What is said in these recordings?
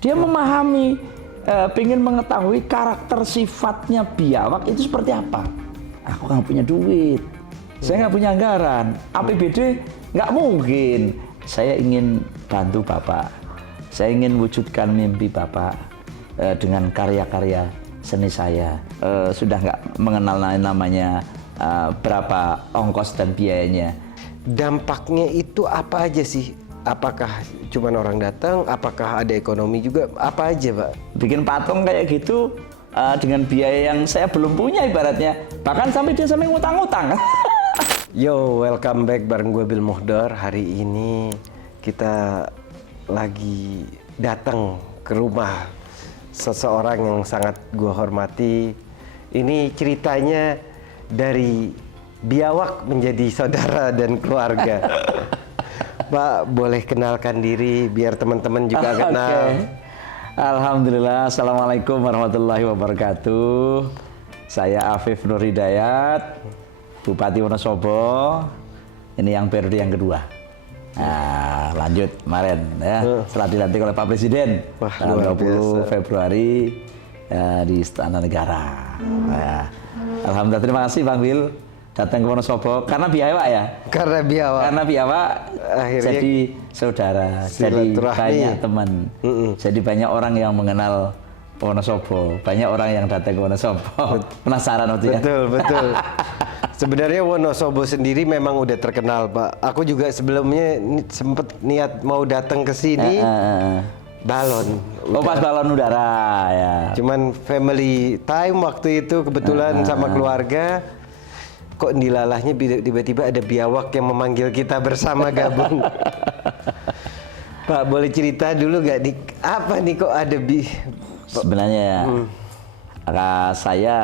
Dia memahami, ingin mengetahui karakter sifatnya biawak itu seperti apa. Aku nggak punya duit, saya nggak punya anggaran, APBD nggak mungkin. Saya ingin bantu Bapak, saya ingin wujudkan mimpi Bapak dengan karya-karya seni saya. Sudah nggak mengenal namanya berapa ongkos dan biayanya. Dampaknya itu apa aja sih? Apakah cuma orang datang? Apakah ada ekonomi juga? Apa aja, Pak? Bikin patung kayak gitu dengan biaya yang saya belum punya ibaratnya. Bahkan sampai dia sampai ngutang-ngutang. Yo, welcome back bareng gue Bill Mohdar. Hari ini kita lagi datang ke rumah seseorang yang sangat gue hormati. Ini ceritanya dari biawak menjadi saudara dan keluarga. Pak, boleh kenalkan diri biar teman-teman juga kenal. Alhamdulillah, assalamualaikum warahmatullahi wabarakatuh. Saya Afif Nur Hidayat, Bupati Wonosobo. Ini yang periode yang kedua. Nah, lanjut kemarin ya, setelah dilantik oleh Pak Presiden tanggal 20 Februari di Istana Negara. Nah, alhamdulillah, terima kasih Bang Wil datang ke Wonosobo karena biawak ya. Karena biawak akhirnya jadi saudara, jadi banyak teman, jadi banyak orang yang mengenal Wonosobo, banyak orang yang datang ke Wonosobo. Penasaran waktu ya. Betul. Sebenarnya Wonosobo sendiri memang udah terkenal, Pak. Aku juga sebelumnya sempet niat mau datang ke sini. Balon. Oh, pas balon udara ya. Cuman family time waktu itu kebetulan sama keluarga. Kok dilalahnya tiba-tiba ada biawak yang memanggil kita bersama gabung. Pak, boleh cerita dulu gak nih, apa nih kok ada sebenarnya ya, saya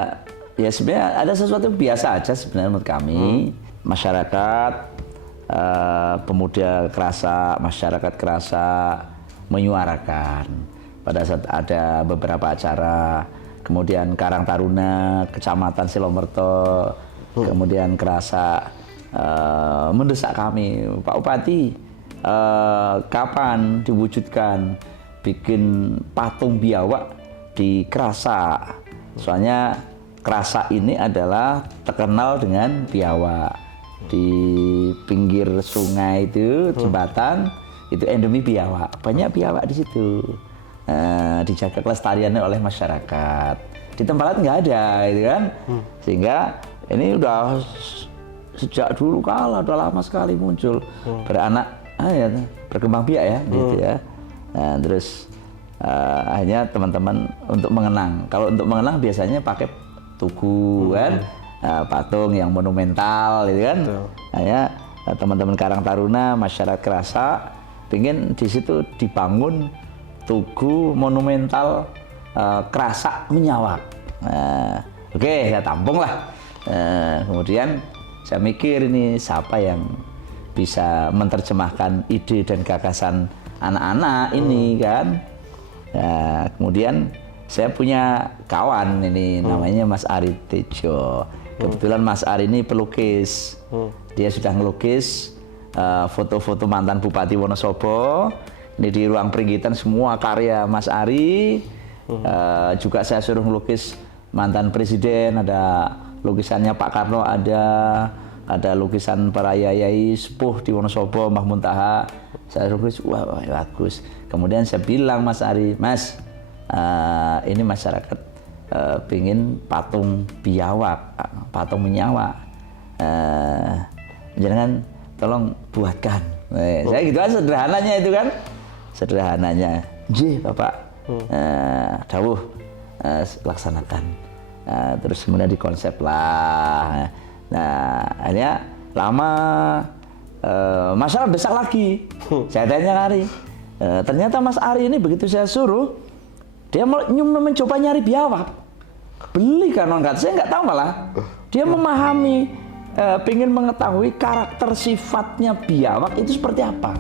ya sebenarnya ada sesuatu biasa aja sebenarnya menurut kami. Masyarakat, pemuda kerasa, masyarakat kerasa menyuarakan pada saat ada beberapa acara, kemudian Karang Taruna, Kecamatan Silomerto, kemudian kerasa mendesak kami, Pak Bupati, kapan diwujudkan bikin patung biawak di Krasa. Soalnya Krasa ini adalah terkenal dengan biawak. Di pinggir sungai itu, jembatan, itu endemi biawak. Banyak biawak di situ. Dijaga kelestariannya oleh masyarakat. Di tempat lain nggak ada, gitu kan? Sehingga ini udah sejak dulu kala, udah lama sekali muncul, beranak, ya, berkembang biak ya, gitu ya. Nah, terus akhirnya teman-teman untuk mengenang. Kalau untuk mengenang biasanya pakai tugu kan, patung yang monumental, gitu kan. Akhirnya teman-teman Karang Taruna, masyarakat Krasa, pengen di situ dibangun tugu monumental Krasa Menyawak. Oke, saya tampung lah. Kemudian saya mikir ini siapa yang bisa menerjemahkan ide dan gagasan anak-anak ini kan. Kemudian saya punya kawan ini namanya Mas Ari Tejo. Kebetulan Mas Ari ini pelukis. Dia sudah ngelukis foto-foto mantan Bupati Wonosobo. Ini di ruang peringgitan semua karya Mas Ari. Juga saya suruh ngelukis mantan presiden, ada lukisannya Pak Karno, ada lukisan para yayai sepuh di Wonosobo, Mbah Muntaha. Saya lukis, wah bagus. Kemudian saya bilang Mas Ari, Mas, ini masyarakat pingin patung biawak, patung menyawak. Jangan tolong buatkan. Saya gitu kan, sederhananya itu kan, sederhananya. J, Bapak, dawuh, laksanakan. Terus kemudian dikonsep lah. Nah, akhirnya lama masyarakat desak lagi. Saya tanya Ari, ternyata Mas Ari ini begitu saya suruh, dia mencoba nyari biawak. Beli kan orang kata, saya nggak tahu malah. Dia memahami, ingin mengetahui karakter sifatnya biawak itu seperti apa.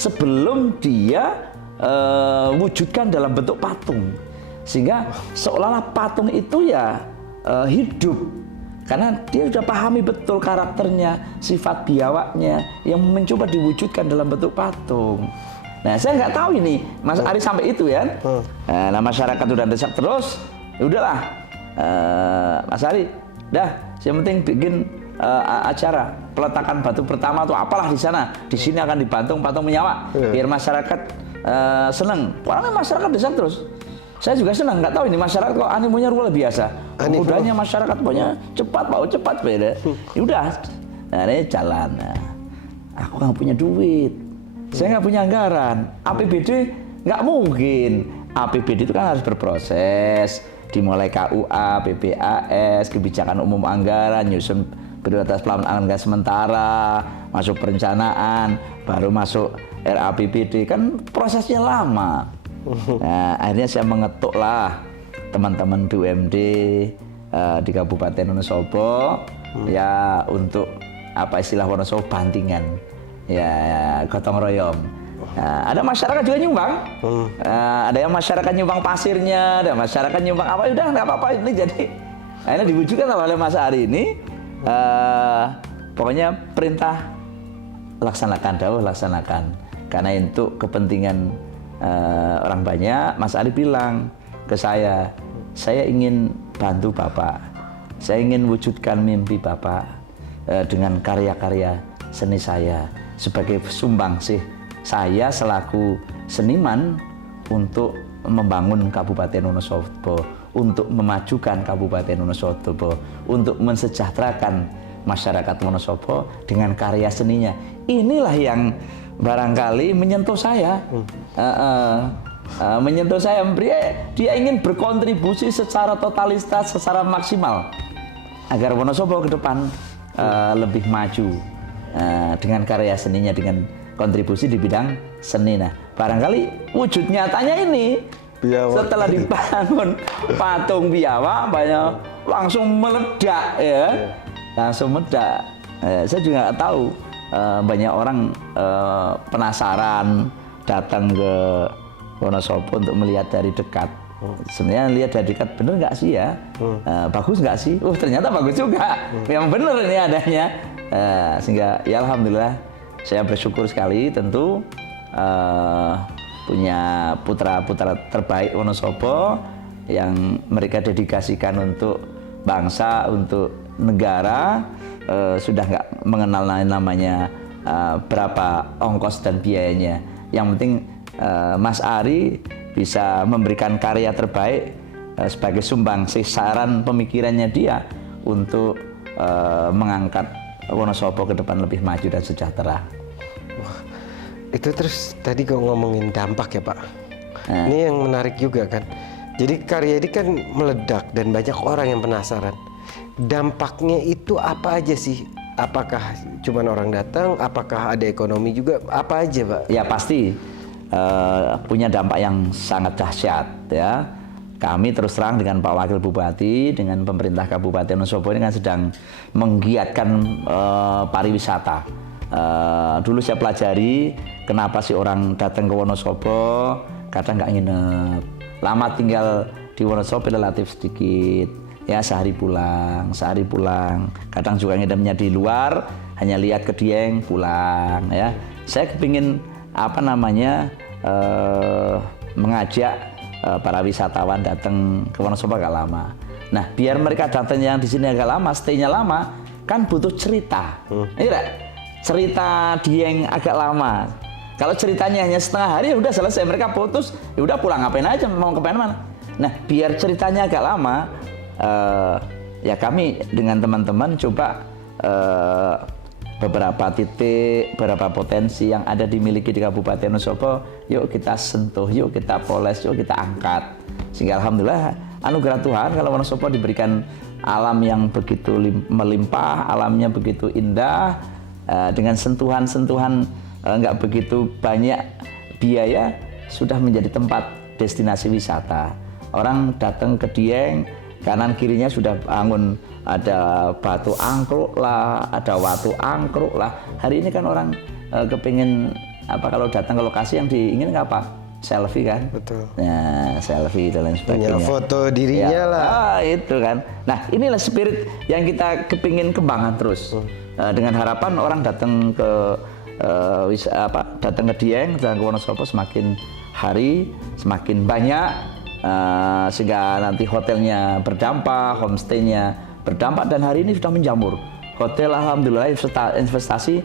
Sebelum dia wujudkan dalam bentuk patung. Sehingga seolah-olah patung itu ya hidup. Karena dia sudah pahami betul karakternya, sifat biawaknya yang mencoba diwujudkan dalam bentuk patung. Nah, saya nggak tahu ini Mas Ari sampai itu ya. Nah, masyarakat udah desak terus, ya udahlah, Mas Ari, dah, yang penting bikin acara peletakan batu pertama atau apalah di sana. Di sini akan dibantung patung menyawa, biar masyarakat seneng. Orangnya masyarakat desak terus. Saya juga senang, nggak tahu ini masyarakat kok animonya luar biasa. Mudahnya masyarakat pokoknya cepat, mau cepat beda. Ya udah, nah ini jalan. Nah, aku nggak punya duit, saya nggak punya anggaran. APBD nggak mungkin. APBD itu kan harus berproses, dimulai KUA, PPAS, kebijakan umum anggaran, nyusun prioritas pelaksanaan anggaran sementara, masuk perencanaan, baru masuk RAPBD, kan prosesnya lama. Nah, akhirnya saya mengetuklah teman-teman BUMD di Kabupaten Wonosobo ya untuk apa istilah Wonosobo bantingan, ya gotong royong. Nah, ada masyarakat juga nyumbang, ada yang masyarakat nyumbang pasirnya, ada masyarakat nyumbang apa, udah nggak apa-apa ini jadi akhirnya diwujudkan oleh Mas Ari ini. Pokoknya perintah laksanakan, dawuh laksanakan, karena itu kepentingan orang banyak. Mas Ari bilang ke saya ingin bantu Bapak, saya ingin wujudkan mimpi Bapak dengan karya-karya seni saya sebagai sumbangsih saya selaku seniman untuk membangun Kabupaten Wonosobo, untuk memajukan Kabupaten Wonosobo, untuk mensejahterakan masyarakat Wonosobo dengan karya seninya. Inilah yang barangkali menyentuh saya, menyentuh saya. Dia ingin berkontribusi secara totalitas, secara maksimal agar Wonosobo ke depan lebih maju dengan karya seninya, dengan kontribusi di bidang seni. Nah, barangkali wujud nyatanya ini setelah dibangun patung biawa banyak langsung meledak ya, langsung meledak. Saya juga nggak tahu. Banyak orang penasaran datang ke Wonosobo untuk melihat dari dekat. Sebenarnya lihat dari dekat, bener nggak sih ya? Bagus nggak sih? Ternyata bagus juga. Yang bener ini adanya. Sehingga ya alhamdulillah saya bersyukur sekali tentu punya putra-putra terbaik Wonosobo yang mereka dedikasikan untuk bangsa, untuk negara. Sudah nggak mengenal namanya berapa ongkos dan biayanya. Yang penting Mas Ari bisa memberikan karya terbaik sebagai sumbangsih saran pemikirannya dia untuk mengangkat Wonosobo ke depan lebih maju dan sejahtera. Wah, itu terus tadi kau ngomongin dampak ya Pak. Ini yang menarik juga kan. Jadi karya ini kan meledak dan banyak orang yang penasaran. Dampaknya itu apa aja sih? Apakah cuma orang datang? Apakah ada ekonomi juga? Apa aja Pak? Ya pasti punya dampak yang sangat dahsyat ya. Kami terus terang dengan Pak Wakil Bupati, dengan pemerintah Kabupaten Wonosobo ini kan sedang menggiatkan pariwisata. Dulu saya pelajari kenapa sih orang datang ke Wonosobo kadang nggak nginep. Lama tinggal di Wonosobo relatif sedikit. Ya sehari pulang. Kadang juga nginepnya di luar, hanya lihat ke Dieng pulang. Ya, saya kepingin mengajak para wisatawan datang ke Wonosobo agak lama. Nah, biar mereka datang yang di sini agak lama, stay-nya lama, kan butuh cerita. Iya, cerita Dieng agak lama. Kalau ceritanya hanya setengah hari, ya udah selesai, mereka putus, ya udah pulang ngapain aja, mau ke mana? Nah, biar ceritanya agak lama, ya kami dengan teman-teman coba beberapa titik, beberapa potensi yang ada dimiliki di Kabupaten Wonosobo, yuk kita sentuh, yuk kita poles, yuk kita angkat. Sehingga alhamdulillah anugerah Tuhan kalau Wonosobo diberikan alam yang begitu melimpah, alamnya begitu indah, dengan sentuhan-sentuhan nggak begitu banyak biaya, sudah menjadi tempat destinasi wisata. Orang datang ke Dieng, kanan kirinya sudah bangun, ada batu angkruk lah, ada watu angkruk lah. Hari ini kan orang kepingin kalau datang ke lokasi yang diinginkan apa? Selfie kan? Betul. Nah, selfie dan lain sebagainya. Punya foto dirinya ya, lah. Itu kan. Nah, inilah spirit yang kita kepingin kembangkan terus. Dengan harapan orang datang ke datang ke Dieng, datang ke Wonosobo semakin hari semakin banyak, sehingga nanti hotelnya berdampak, homestay-nya berdampak, dan hari ini sudah menjamur. Hotel alhamdulillah investasi,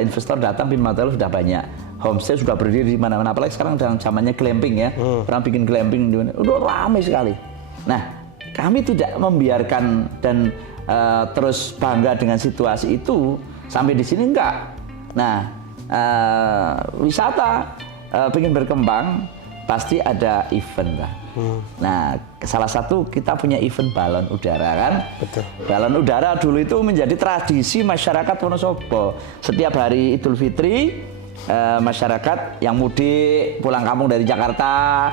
investor datang pintu hotel sudah banyak. Homestay sudah berdiri di mana-mana, apalagi sekarang dalam zamannya glamping ya. Orang bikin glamping di mana, udah ramai sekali. Nah, kami tidak membiarkan dan terus bangga dengan situasi itu sampai di sini enggak. Nah, wisata pengen berkembang pasti ada event lah. Nah, salah satu kita punya event balon udara kan. Betul. Balon udara dulu itu menjadi tradisi masyarakat Wonosobo. Setiap hari Idul Fitri, masyarakat yang mudik pulang kampung dari Jakarta,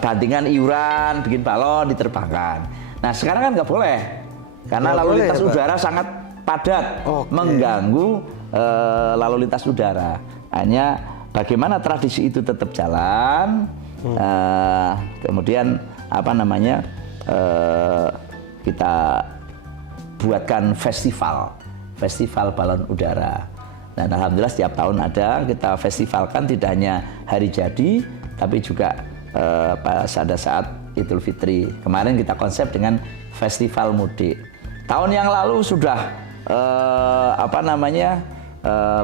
bantingan iuran, bikin balon diterbangkan. Nah, sekarang kan nggak boleh karena Nggak lalu boleh lintas ya, Pak? udara sangat padat, mengganggu lalu lintas udara. Hanya bagaimana tradisi itu tetap jalan, kemudian apa namanya, kita buatkan festival balon udara. Dan alhamdulillah setiap tahun ada, kita festivalkan tidak hanya hari jadi, tapi juga pada saat Idul Fitri. Kemarin kita konsep dengan festival mudik. Tahun yang lalu sudah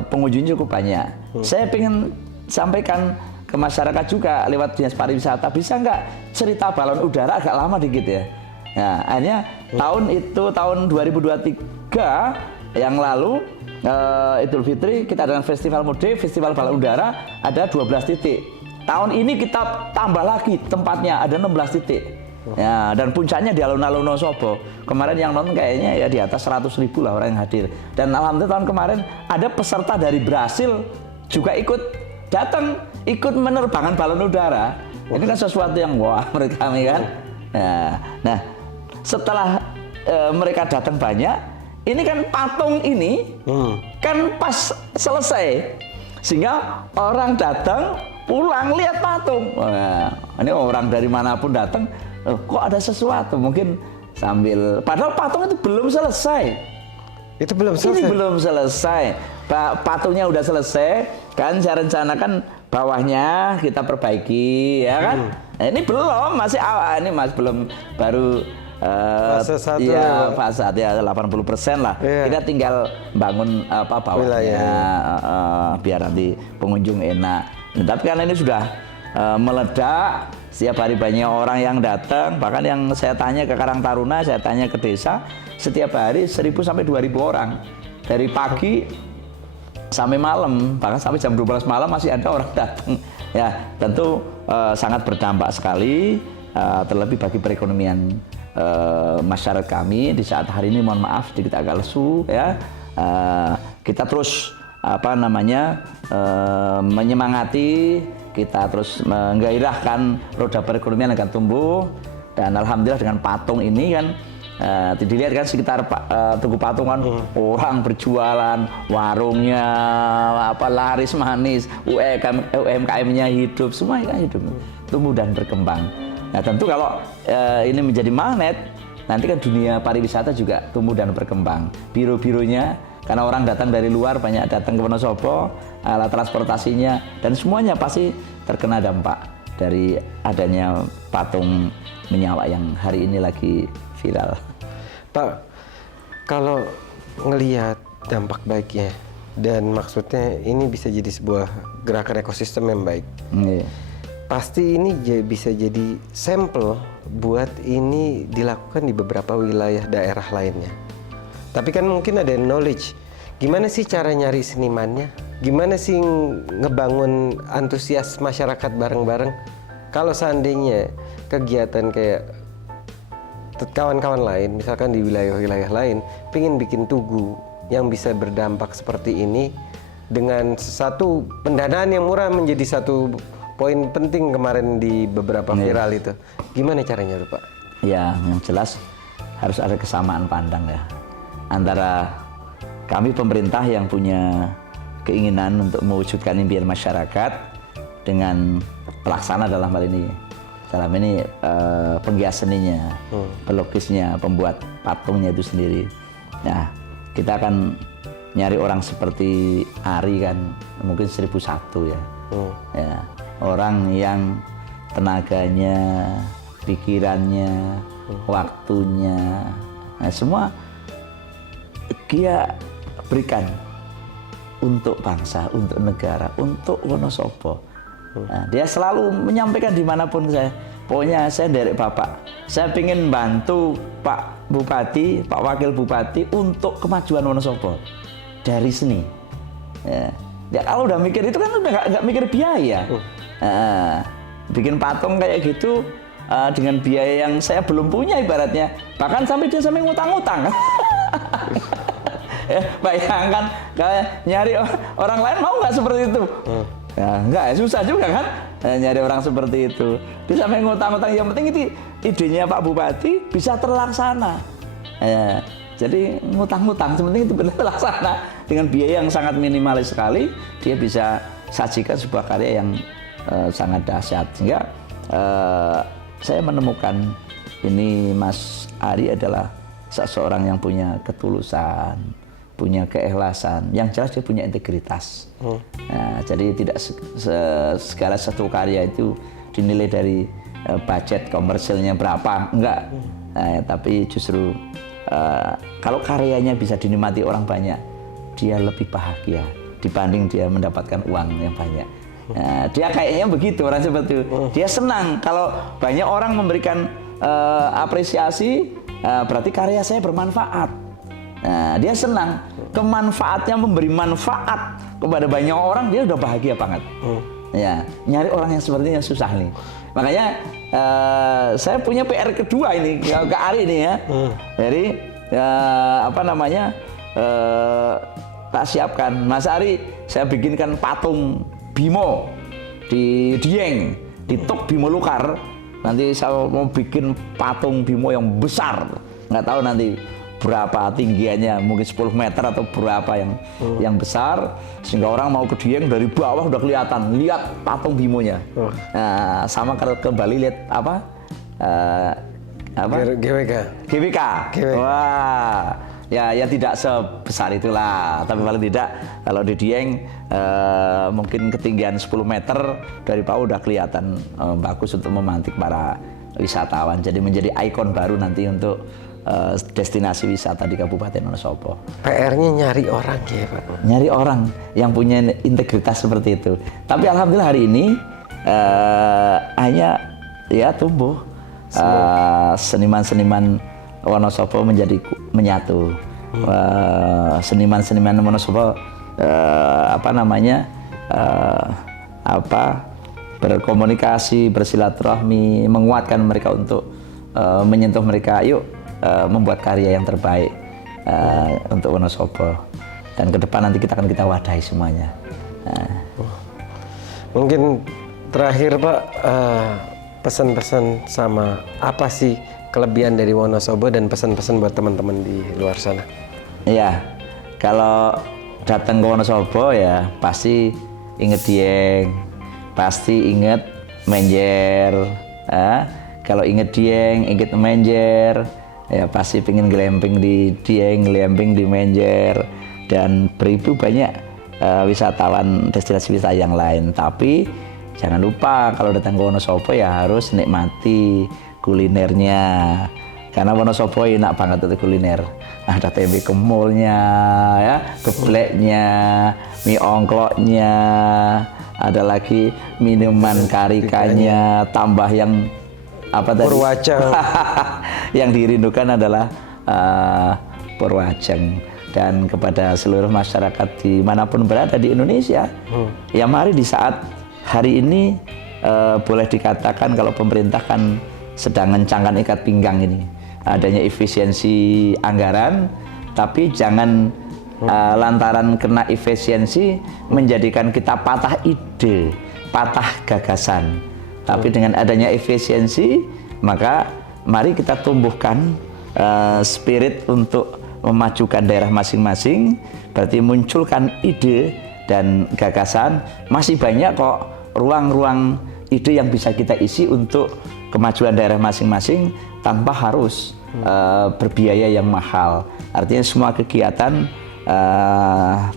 pengunjung cukup banyak. Saya ingin sampaikan ke masyarakat juga lewat Dinas Pariwisata, bisa nggak cerita balon udara agak lama dikit ya. Nah, akhirnya tahun 2023 yang lalu, Idul Fitri kita dengan festival mudik, festival balon udara ada 12 titik. Tahun ini kita tambah lagi tempatnya, ada 16 titik. Ya, dan puncaknya di alun-alun Wonosobo. Kemarin yang nonton kayaknya ya di atas 100.000 lah orang yang hadir. Dan alhamdulillah tahun kemarin ada peserta dari Brasil juga ikut datang, ikut menerbangkan balon udara. Ini kan sesuatu yang wah menurut kami kan. Nah, setelah mereka datang banyak, ini kan patung ini kan pas selesai, sehingga orang datang pulang lihat patung. Nah, ini orang dari manapun datang, kok ada sesuatu, mungkin sambil, padahal patung itu belum selesai. Itu belum selesai. Ini belum selesai. Patungnya udah selesai, kan saya rencanakan bawahnya kita perbaiki, ya kan? Nah, ini belum, masih awal, ini masih belum, baru fase 1 ya, fase 1 ya 80% lah. Iya. Kita tinggal bangun bawahnya, biar nanti pengunjung enak. Nah, tapi karena ini sudah meledak, setiap hari banyak orang yang datang, bahkan yang saya tanya ke Karang Taruna, saya tanya ke desa, setiap hari 1.000 sampai 2.000 orang. Dari pagi sampai malam, bahkan sampai jam 12 malam masih ada orang datang. Ya, tentu sangat berdampak sekali, terlebih bagi perekonomian masyarakat kami di saat hari ini, mohon maaf sedikit agak lesu ya. Kita terus menyemangati, kita terus menggairahkan roda perekonomian agar tumbuh. Dan alhamdulillah dengan patung ini kan dilihat kan sekitar tugu patung kan orang berjualan, warungnya laris manis, UMKM-nya hidup, semua kan hidup, tumbuh dan berkembang. Nah, tentu kalau ini menjadi magnet, nanti kan dunia pariwisata juga tumbuh dan berkembang. Biro-bironya, karena orang datang dari luar, banyak datang ke Wonosobo, alat transportasinya, dan semuanya pasti terkena dampak dari adanya patung menyawa yang hari ini lagi viral. Pak, kalau ngelihat dampak baiknya, dan maksudnya ini bisa jadi sebuah gerakan ekosistem yang baik. Pasti ini bisa jadi sampel buat ini dilakukan di beberapa wilayah daerah lainnya. Tapi kan mungkin ada knowledge. Gimana sih cara nyari senimannya? Gimana sih ngebangun antusias masyarakat bareng-bareng? Kalau seandainya kegiatan kayak kawan-kawan lain, misalkan di wilayah-wilayah lain, pengen bikin tugu yang bisa berdampak seperti ini dengan satu pendanaan yang murah menjadi satu poin penting kemarin di beberapa viral itu. Gimana caranya Pak? Ya, yang jelas harus ada kesamaan pandang ya. Antara kami pemerintah yang punya keinginan untuk mewujudkan impian masyarakat dengan pelaksana dalam hal ini. Dalam ini penggiat seninya, pelukisnya, pembuat patungnya itu sendiri. Nah, kita akan nyari orang seperti Ari kan mungkin 1001 ya. Ya, orang yang tenaganya, pikirannya, waktunya, nah, semua dia berikan untuk bangsa, untuk negara, untuk Wonosobo. Nah, dia selalu menyampaikan dimanapun saya, pokoknya saya dari Bapak, saya ingin bantu Pak Bupati, Pak Wakil Bupati untuk kemajuan Wonosobo dari seni. Ya, kalau udah mikir itu kan udah nggak mikir biaya. Bikin patung kayak gitu dengan biaya yang saya belum punya ibaratnya, bahkan sampai dia sampai ngutang-ngutang. Ya, bayangkan kayak nyari orang lain mau nggak seperti itu? Ya, enggak, susah juga kan nyari orang seperti itu. Dia sampai ngutang-ngutang. Yang penting itu idenya Pak Bupati bisa terlaksana. Ya, jadi ngutang-ngutang, sepenting itu benar terlaksana dengan biaya yang sangat minimalis sekali. Dia bisa sajikan sebuah karya yang sangat dahsyat. Sehingga saya menemukan ini Mas Ari adalah seseorang yang punya ketulusan, punya keikhlasan, yang jelas dia punya integritas. Nah, jadi tidak segala satu karya itu dinilai dari budget komersilnya berapa, enggak. Nah, tapi justru kalau karyanya bisa dinikmati orang banyak, dia lebih bahagia dibanding dia mendapatkan uang yang banyak. Nah, dia kayaknya begitu, orang seperti itu. Dia senang kalau banyak orang memberikan apresiasi, berarti karya saya bermanfaat. Nah, dia senang, kemanfaatnya memberi manfaat kepada banyak orang, dia udah bahagia banget. Ya, nyari orang yang sepertinya susah nih. Makanya saya punya PR kedua ini ke Ari ini ya. Jadi apa namanya, tak siapkan, Mas Ari, saya bikinkan patung Bimo di Dieng, di Tok Bimo Lukar. Nanti saya mau bikin patung Bimo yang besar, nggak tahu nanti berapa tinggiannya, mungkin 10 meter atau berapa yang besar, sehingga orang mau ke Dieng dari bawah udah kelihatan, lihat patung Bimonya. Nah, sama kalau kembali lihat apa GWK. Wah, ya tidak sebesar itulah, tapi paling tidak kalau di Dieng mungkin ketinggian 10 meter dari bawah udah kelihatan bagus untuk memantik para wisatawan. Jadi menjadi ikon baru nanti untuk destinasi wisata di Kabupaten Wonosobo. PR-nya nyari orang ya Pak? Nyari orang yang punya integritas seperti itu. Tapi alhamdulillah hari ini hanya ya tumbuh seniman-seniman Wonosobo menjadi menyatu. Seniman-seniman Wonosobo berkomunikasi, bersilaturahmi, menguatkan mereka untuk menyentuh mereka. Yuk membuat karya yang terbaik untuk Wonosobo, dan ke depan nanti kita wadahi semuanya. Mungkin terakhir Pak, pesan-pesan sama apa sih kelebihan dari Wonosobo dan pesan-pesan buat teman-teman di luar sana? Iya, kalau datang ke Wonosobo ya pasti inget Dieng, pasti inget Menjer. Kalau inget Dieng, inget Menjer, ya pasti pengen glamping di Dieng, glamping di Menjer, dan beribu banyak wisatawan destinasi wisata yang lain. Tapi jangan lupa kalau datang ke Wonosobo ya harus nikmati kulinernya, karena Wonosobo enak banget untuk kuliner. Ada tempe kemulnya, ya, gebleknya, mie ongkloknya, ada lagi minuman karikanya, tambah yang apa tadi? Purwajeng. Yang dirindukan adalah Purwajeng. Dan kepada seluruh masyarakat dimanapun berada di Indonesia, ya mari di saat hari ini boleh dikatakan kalau pemerintah kan sedang mengencangkan ikat pinggang ini, adanya efisiensi anggaran, tapi jangan lantaran kena efisiensi menjadikan kita patah ide, patah gagasan. Tapi dengan adanya efisiensi, maka mari kita tumbuhkan spirit untuk memajukan daerah masing-masing. Berarti munculkan ide dan gagasan. Masih banyak kok ruang-ruang ide yang bisa kita isi untuk kemajuan daerah masing-masing tanpa harus berbiaya yang mahal. Artinya semua kegiatan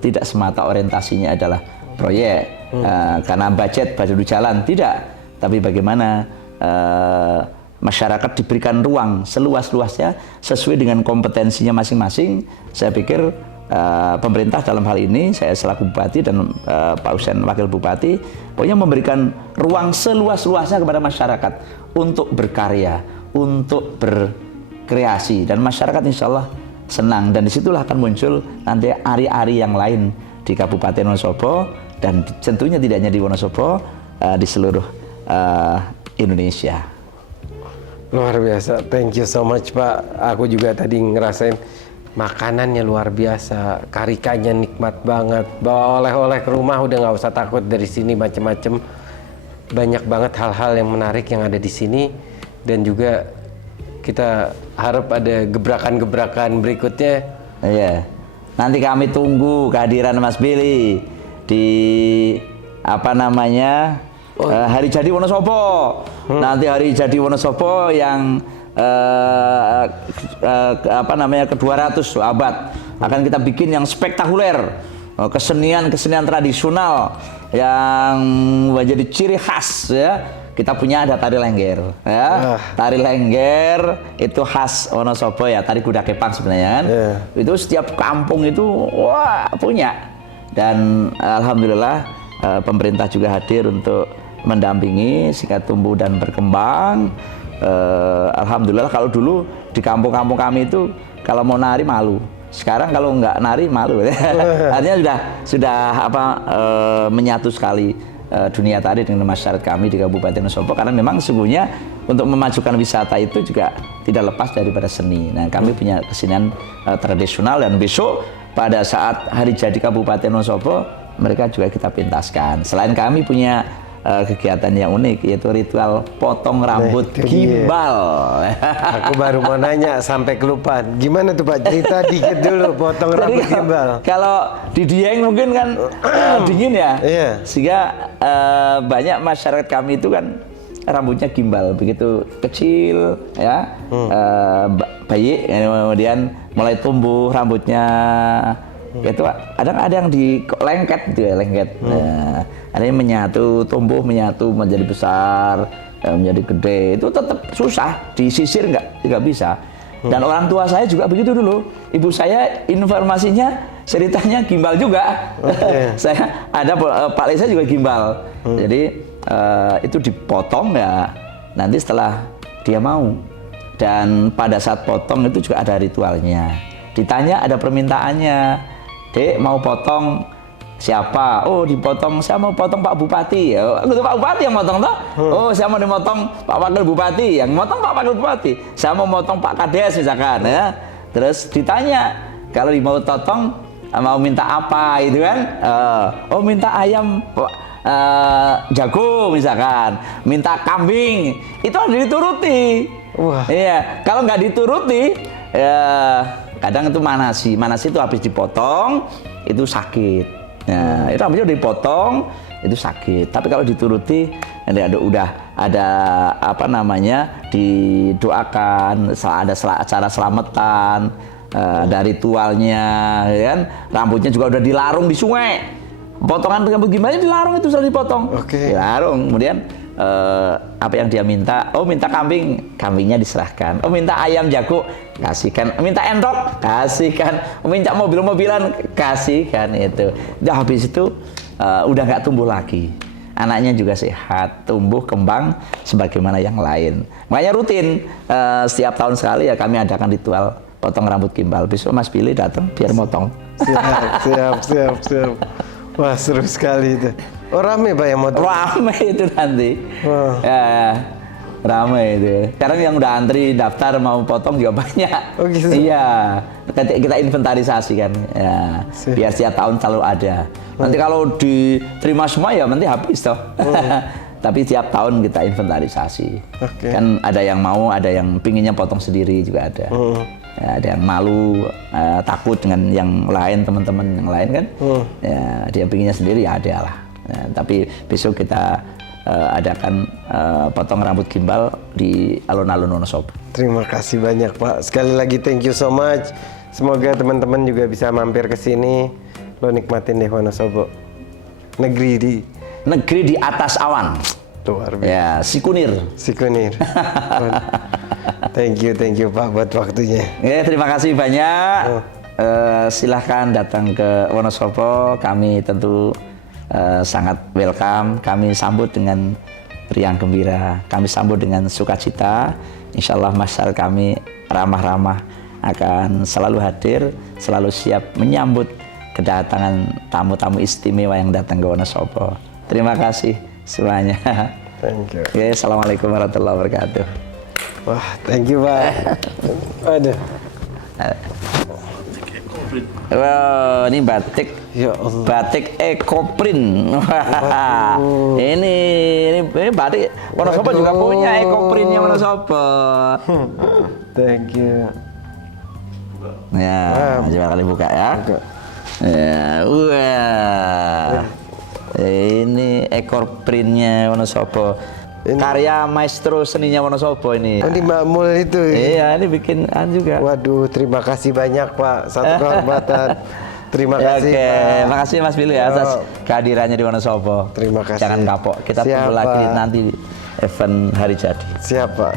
tidak semata orientasinya adalah proyek karena budget baru jalan, tidak, tapi bagaimana masyarakat diberikan ruang seluas-luasnya sesuai dengan kompetensinya masing-masing. Saya pikir pemerintah dalam hal ini, saya selaku Bupati dan Pak Husein Wakil Bupati, pokoknya memberikan ruang seluas-luasnya kepada masyarakat untuk berkarya, untuk berkreasi, dan masyarakat insya Allah senang, dan disitulah akan muncul nanti ari-ari yang lain di Kabupaten Wonosobo, dan tentunya tidak hanya di Wonosobo, di seluruh Indonesia. Luar biasa, thank you so much Pak. Aku juga tadi ngerasain makanannya luar biasa, karikanya nikmat banget. Bawa oleh-oleh ke rumah udah nggak usah takut, dari sini macem-macem. Banyak banget hal-hal yang menarik yang ada di sini, dan juga kita harap ada gebrakan-gebrakan berikutnya. Iya, nanti kami tunggu kehadiran Mas Billy di hari jadi Wonosobo. Nanti hari jadi Wonosobo yang ke-200 abad akan kita bikin yang spektakuler, kesenian tradisional yang menjadi ciri khas ya. Kita punya ada tari lengger ya. Tari lengger itu khas Wonosobo ya, tari kuda kepang sebenarnya kan. Itu setiap kampung itu punya, dan alhamdulillah pemerintah juga hadir untuk mendampingi sehingga tumbuh dan berkembang. Alhamdulillah, kalau dulu di kampung-kampung kami itu kalau mau nari malu. Sekarang kalau nggak nari malu. Artinya sudah menyatu sekali dunia tari dengan masyarakat kami di Kabupaten Wonosobo, karena memang sesungguhnya untuk memajukan wisata itu juga tidak lepas daripada seni. Nah, kami punya kesenian tradisional, dan besok pada saat hari jadi Kabupaten Wonosobo mereka juga kita pentaskan. Selain kami punya kegiatan yang unik, yaitu ritual potong rambut gimbal. Aku baru mau nanya sampai kelupaan. Gimana tuh Pak? Cerita dikit dulu potong rambut gimbal. Kalau di Dieng mungkin kan dingin ya, sehingga banyak masyarakat kami itu kan rambutnya gimbal, begitu kecil ya, bayi, kemudian mulai tumbuh rambutnya. Itu ada yang di lengket gitu ya, lengket. Nah, ada yang menyatu, tumbuh menyatu menjadi besar, menjadi gede. Itu tetap susah, disisir nggak bisa. Dan orang tua saya juga begitu dulu. Ibu saya informasinya ceritanya gimbal juga. Saya ada Pak Lesa juga gimbal. Jadi itu dipotong ya. Nanti setelah dia mau. Dan pada saat potong itu juga ada ritualnya. Ditanya ada permintaannya. Dek, mau potong siapa? Oh, dipotong, saya mau potong Pak Bupati. Ya, itu Pak Bupati yang potong toh? Oh, saya mau dimotong Pak Wakil Bupati. Yang motong Pak Wakil Bupati. Saya mau motong Pak Kades misalkan ya. Terus ditanya, kalau mau potong mau minta apa itu kan? Oh, minta ayam jago misalkan, minta kambing. Itu harus dituruti. Iya, kalau nggak dituruti ya kadang itu manasi itu habis dipotong itu sakit. Nah, itu rambutnya udah dipotong itu sakit. Tapi kalau dituruti udah ada didoakan, ada acara selamatan, ada ritualnya, ya kan? Rambutnya juga udah dilarung di sungai. Potongan rambut gimana dilarung itu sudah dipotong. Dilarung, kemudian apa yang dia minta, oh minta kambing, kambingnya diserahkan. Oh minta ayam jago, kasihkan. Minta endrok, kasihkan. Minta mobil-mobilan, kasihkan itu. Udah habis itu udah nggak tumbuh lagi. Anaknya juga sehat, tumbuh kembang sebagaimana yang lain. Makanya rutin setiap tahun sekali ya kami adakan ritual potong rambut gimbal. Besok Mas Billy datang biar motong. Siap. Wah, seru sekali itu. Oh, rame Pak yang motong? Rame itu nanti. Ya, rame itu. Sekarang yang udah antri daftar mau potong juga banyak. Oh gitu? Iya, kita inventarisasi kan. Ya, biar setiap tahun selalu ada. Nanti kalau diterima semua ya nanti habis toh. Tapi tiap tahun kita inventarisasi. Kan ada yang mau, ada yang pinginnya potong sendiri juga ada. Ya, ada yang malu, takut dengan yang lain, teman-teman yang lain kan. Ya, dia pinginnya sendiri ya ada lah. Ya, tapi besok kita adakan potong rambut gimbal di alun-alun Wonosobo. Terima kasih banyak Pak. Sekali lagi thank you so much. Semoga teman-teman juga bisa mampir ke sini. Lo nikmatin deh Wonosobo. Negeri di atas awan. luar biasa. Ya, Sikunir. Sikunir. Thank you Pak buat waktunya. Ya, terima kasih banyak. Silahkan datang ke Wonosobo. Kami tentu sangat welcome. Kami sambut dengan riang gembira. Kami sambut dengan sukacita. Insya Allah masyarakat kami ramah-ramah akan selalu hadir, selalu siap menyambut kedatangan tamu-tamu istimewa yang datang ke Wonosobo. Terima kasih semuanya. Thank you. Oke, assalamualaikum warahmatullahi wabarakatuh. Wah, thank you Pak. Aduh. Wow, ini batik. Ya Allah. Batik ekoprint. Wah, ini batik Wonosobo juga punya ekoprintnya Wonosobo. Thank you. Ya, coba kali buka ya. Buka. Ya, wah. Ini ekor printnya Wonosobo. Karya maestro seninya Wonosobo ini. Oh, ini Mbak Mul itu. Iya, ini bikin juga. Waduh, terima kasih banyak Pak. Satu kehormatan. Terima kasih. Oke, Pak. makasih Mas Billy atas kehadirannya di Wonosobo. Terima kasih. Jangan kapok. Kita Siap, tunggu lagi Pak. nanti event hari jadi. Siap Pak.